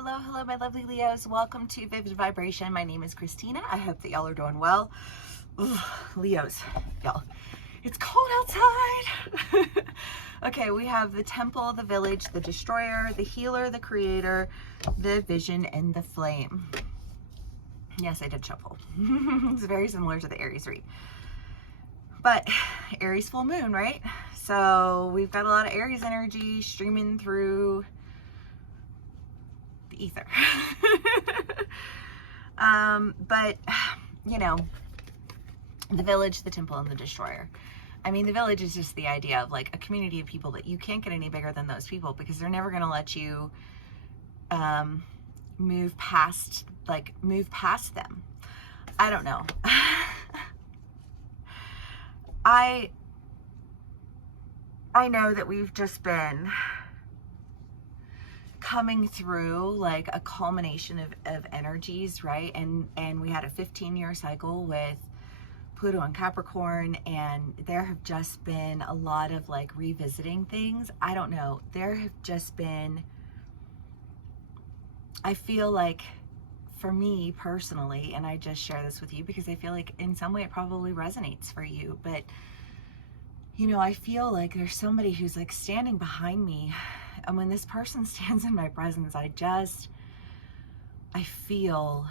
Hello, my lovely Leos. Welcome to Vivid Vibration. My name is Christina. I hope that y'all are doing well. Ugh, Leos, y'all, it's cold outside. Okay, we have the temple, the village, the destroyer, the healer, the creator, the vision, and the flame. Yes, I did shuffle. It's very similar to the Aries read. But Aries full moon, right? So we've got a lot of Aries energy streaming through the ether. But you know, the village, the temple, and the destroyer. I mean, the village is just the idea of like a community of people that you can't get any bigger than those people because they're never going to let you move past them. I don't know. I know that we've just been coming through like a culmination of energies, right? And we had a 15-year cycle with Pluto and Capricorn, and there have just been a lot of like revisiting things. I don't know. There have just been, I feel like for me personally, and I just share this with you because I feel like in some way it probably resonates for you, but you know, I feel like there's somebody who's like standing behind me, and when this person stands in my presence, I feel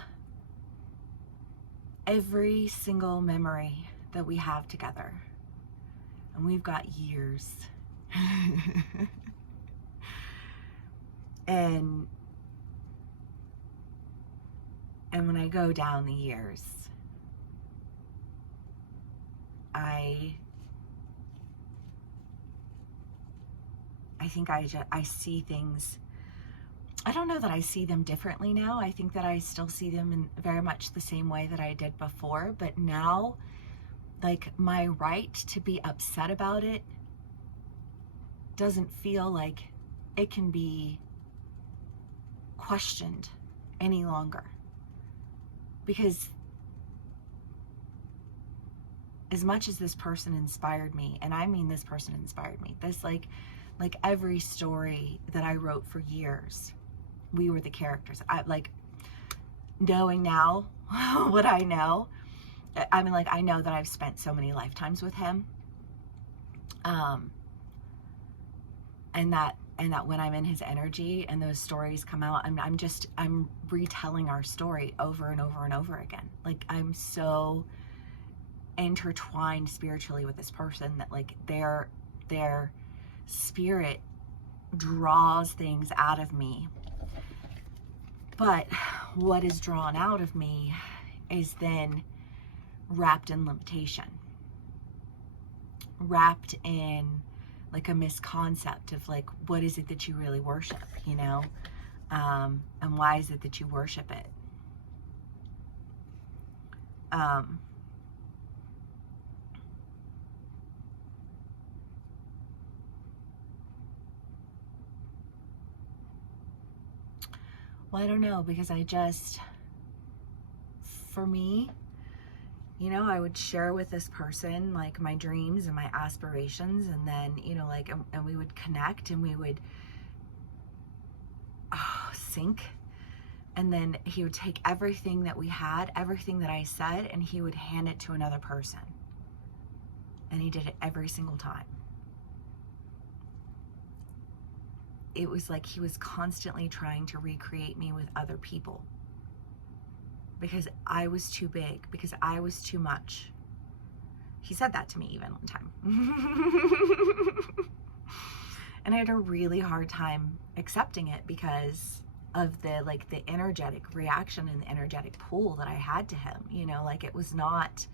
every single memory that we have together, and we've got years. and when I go down the years, I think I see things. I don't know that I see them differently now. I think that I still see them in very much the same way that I did before. But now, like, my right to be upset about it doesn't feel like it can be questioned any longer. Because as much as this person inspired me, and I mean this person inspired me, this like every story that I wrote for years, we were the characters. I like knowing now what I know. I mean, like, I know that I've spent so many lifetimes with him. And that when I'm in his energy and those stories come out, I'm retelling our story over and over and over again. Like, I'm so intertwined spiritually with this person that like their spirit draws things out of me. But what is drawn out of me is then wrapped in limitation, wrapped in like a misconcept of like, what is it that you really worship, you know? And why is it that you worship it? Well, I don't know, because for me, you know, I would share with this person like my dreams and my aspirations, and then, you know, like, and we would connect and we would sync. And then he would take everything that we had, everything that I said, and he would hand it to another person. And he did it every single time. It was like he was constantly trying to recreate me with other people. Because I was too big, because I was too much. He said that to me even one time. And I had a really hard time accepting it because of the energetic reaction and the energetic pull that I had to him. You know, like, it was not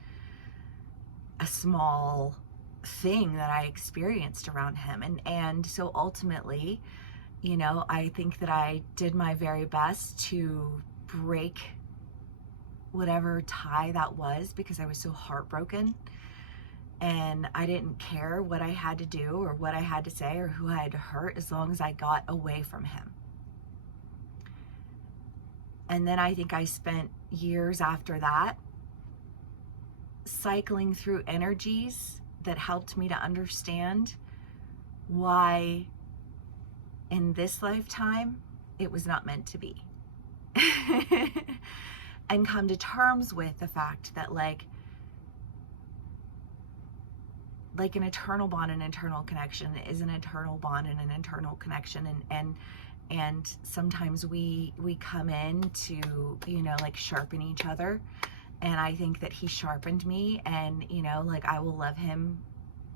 a small thing that I experienced around him. And so ultimately, you know, I think that I did my very best to break whatever tie that was, because I was so heartbroken, and I didn't care what I had to do or what I had to say or who I had to hurt, as long as I got away from him. And then I think I spent years after that cycling through energies that helped me to understand why in this lifetime it was not meant to be. And come to terms with the fact that like an eternal bond and eternal connection is an eternal bond and an eternal connection, and sometimes we come in to, you know, like sharpen each other, and I think that he sharpened me, and, you know, like I will love him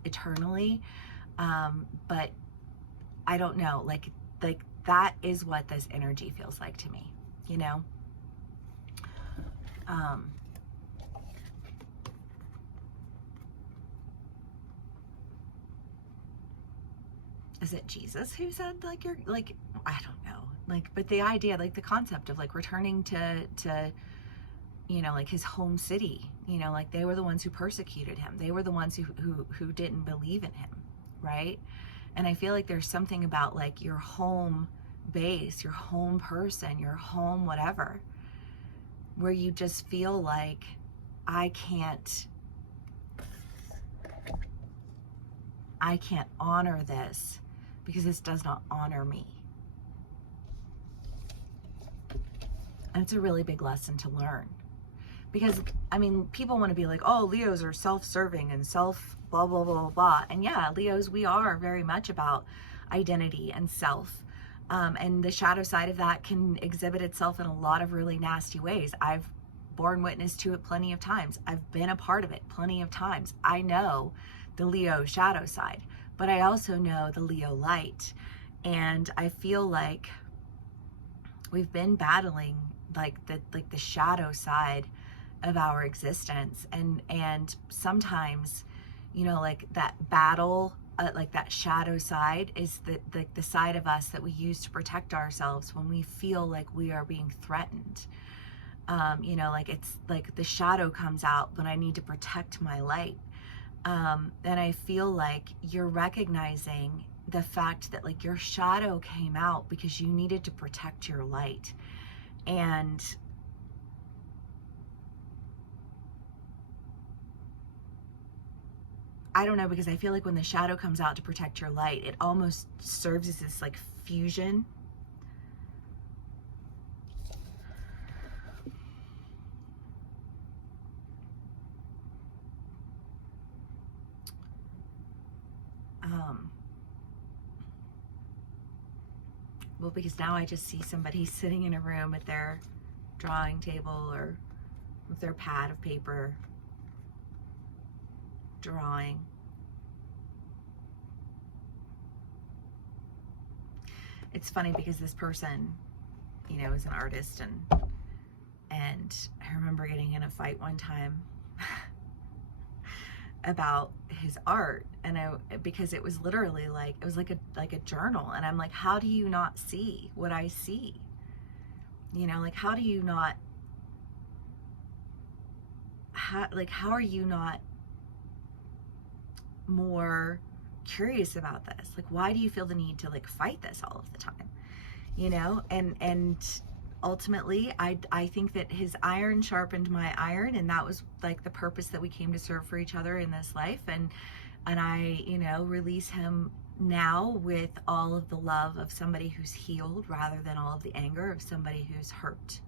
eternally, but I don't know, like that is what this energy feels like to me, you know. Is it Jesus who said like you're like, I don't know, like, but the idea, like the concept of like returning to you know, like his home city, you know, like they were the ones who persecuted him, they were the ones who didn't believe in him, right? And I feel like there's something about like your home base, your home person, your home whatever, where you just feel like I can't honor this because this does not honor me. And it's a really big lesson to learn, because I mean, people want to be like, oh, Leos are self-serving and self blah blah blah blah blah, and yeah, Leos, we are very much about identity and self, and the shadow side of that can exhibit itself in a lot of really nasty ways. I've borne witness to it plenty of times. I've been a part of it plenty of times. I know the Leo shadow side, but I also know the Leo light. And I feel like we've been battling like the shadow side of our existence, and sometimes, you know, like that battle, like that shadow side is the side of us that we use to protect ourselves when we feel like we are being threatened. You know, like it's like the shadow comes out when I need to protect my light. And I feel like you're recognizing the fact that like your shadow came out because you needed to protect your light. And I don't know, because I feel like when the shadow comes out to protect your light, it almost serves as this like fusion. Well, because now I just see somebody sitting in a room at their drawing table or with their pad of paper, drawing. It's funny because this person, you know, is an artist, and I remember getting in a fight one time about his art, and because it was literally like, it was like a journal, and I'm like, how do you not see what I see? You know, like, how do you not, how are you not more curious about this? Like, why do you feel the need to like fight this all of the time? You know, and ultimately I think that his iron sharpened my iron, and that was like the purpose that we came to serve for each other in this life. And I, you know, release him now with all of the love of somebody who's healed rather than all of the anger of somebody who's hurt.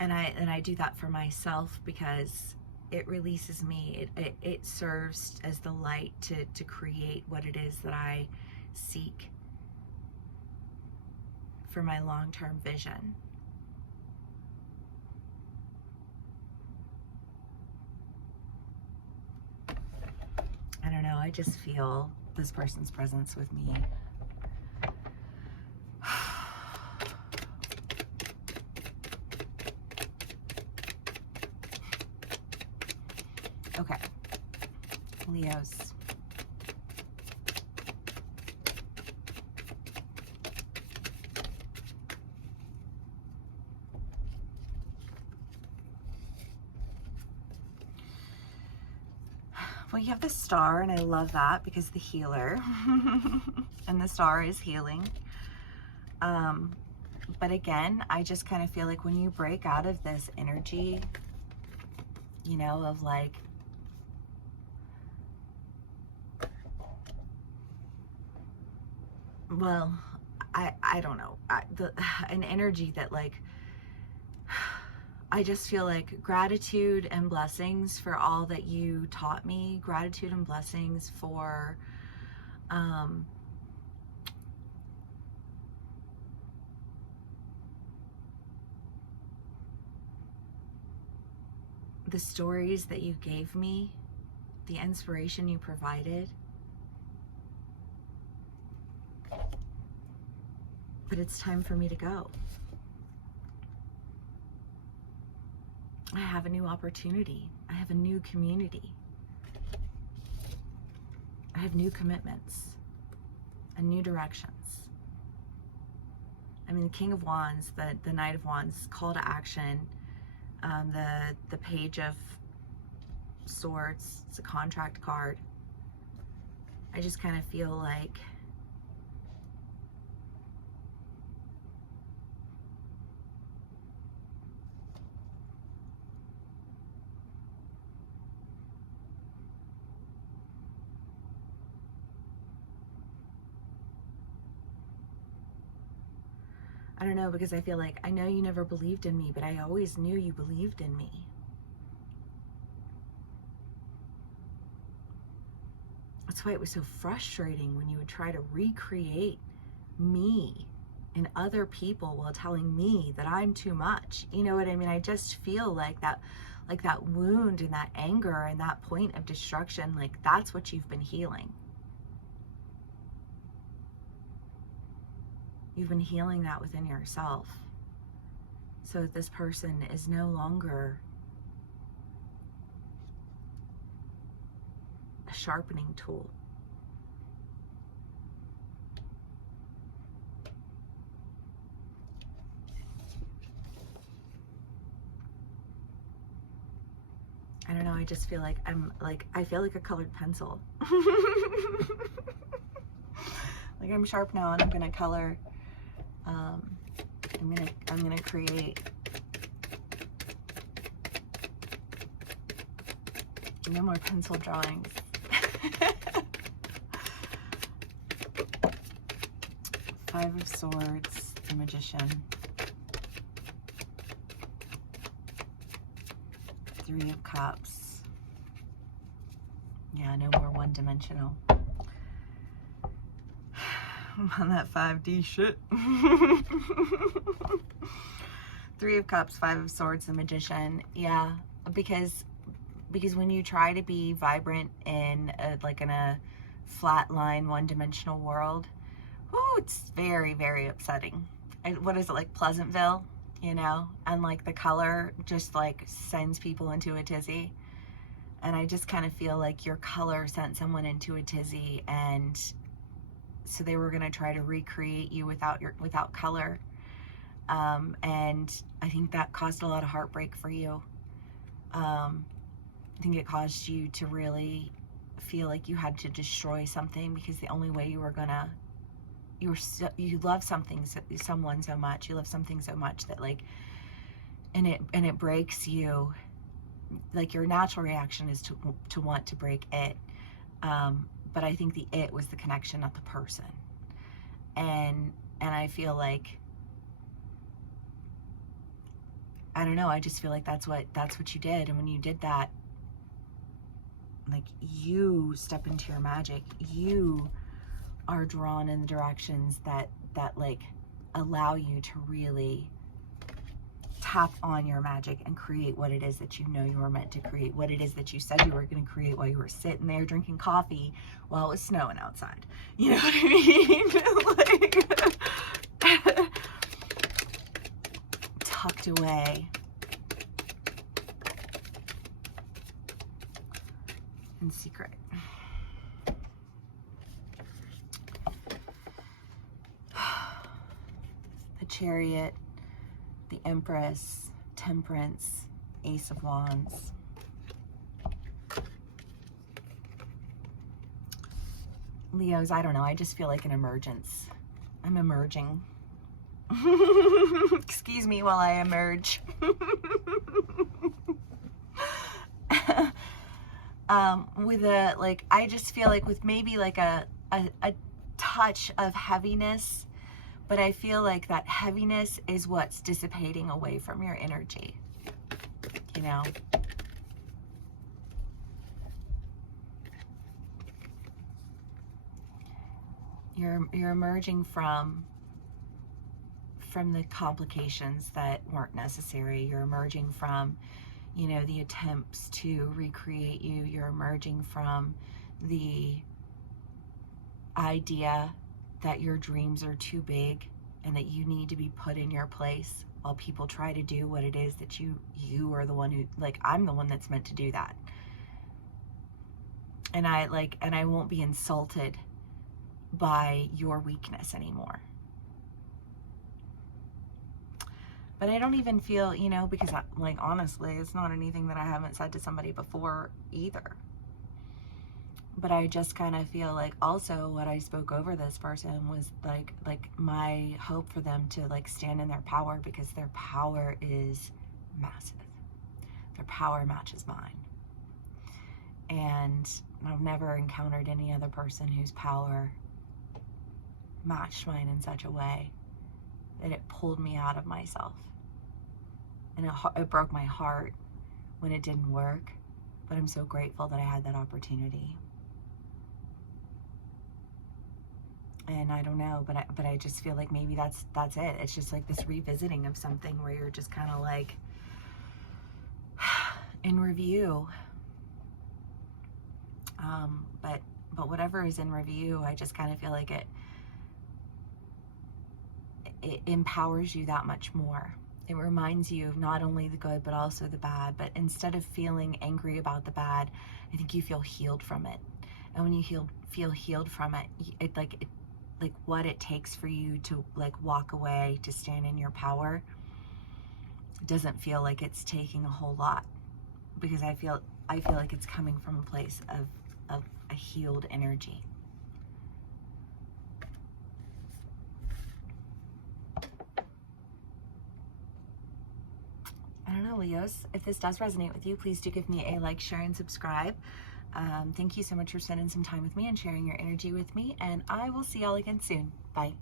And I do that for myself because it releases me. It serves as the light to create what it is that I seek for my long-term vision. I don't know, I just feel this person's presence with me. Okay, Leos. Well, you have the star, and I love that because the healer, and the star is healing. But again, I just kind of feel like when you break out of this energy, you know, of like well, I don't know, an energy that like, I just feel like gratitude and blessings for all that you taught me, gratitude and blessings for the stories that you gave me, the inspiration you provided. But it's time for me to go. I have a new opportunity. I have a new community. I have new commitments and new directions. I mean, the King of Wands, the Knight of Wands, call to action, the Page of Swords, it's a contract card. I just kind of feel like I don't know, because I feel like I know you never believed in me, but I always knew you believed in me. That's why it was so frustrating when you would try to recreate me in other people while telling me that I'm too much. You know what I mean? I just feel like that wound and that anger and that point of destruction, like that's what you've been healing. You've been healing that within yourself. So that this person is no longer a sharpening tool. I don't know, I just feel like I feel like a colored pencil. Like I'm sharp now and I'm gonna color. I'm gonna create no more pencil drawings. Five of Swords, the Magician. Three of Cups. Yeah, no more one-dimensional. I'm on that 5D shit. Three of Cups, Five of Swords, the Magician. Yeah, because when you try to be vibrant in a flat line, one-dimensional world, ooh, it's very, very upsetting. What is it, like Pleasantville, you know? And like the color just like sends people into a tizzy. And I just kind of feel like your color sent someone into a tizzy, and so they were gonna try to recreate you without color. And I think that caused a lot of heartbreak for you. I think it caused you to really feel like you had to destroy something, because the only way you were gonna, you love someone so much, you love something so much that like, and it breaks you. Like your natural reaction is to want to break it. But I think the it was the connection, not the person. And I feel like, I don't know, I just feel like that's what you did. And when you did that, like, you step into your magic. You are drawn in the directions that like allow you to really tap on your magic and create what it is that you know you were meant to create, what it is that you said you were going to create while you were sitting there drinking coffee while it was snowing outside. You know what I mean? Like, tucked away in secret. The Chariot, the Empress, Temperance, Ace of Wands. Leos, I don't know, I just feel like an emergence. I'm emerging. Excuse me while I emerge. With a, like, I just feel like with maybe like a touch of heaviness, but I feel like that heaviness is what's dissipating away from your energy, you know? You're emerging from the complications that weren't necessary. You're emerging from, you know, the attempts to recreate you. You're emerging from the idea that your dreams are too big and that you need to be put in your place while people try to do what it is that you are the one who, like, I'm the one that's meant to do that. And I won't be insulted by your weakness anymore. But I don't even feel, you know, because like, honestly, it's not anything that I haven't said to somebody before either. But I just kind of feel like also what I spoke over this person was like my hope for them to like stand in their power, because their power is massive. Their power matches mine. And I've never encountered any other person whose power matched mine in such a way that it pulled me out of myself. And it broke my heart when it didn't work, but I'm so grateful that I had that opportunity. And I don't know, but I just feel like maybe that's it. It's just like this revisiting of something where you're just kind of like in review. But whatever is in review, I just kind of feel like it empowers you that much more. It reminds you of not only the good, but also the bad. But instead of feeling angry about the bad, I think you feel healed from it. And when you feel healed from it, like what it takes for you to like walk away, to stand in your power, doesn't feel like it's taking a whole lot, because I feel like it's coming from a place of a healed energy. I don't know, Leos, if this does resonate with you, please do give me a like, share, and subscribe. Thank you so much for spending some time with me and sharing your energy with me, and I will see y'all again soon. Bye.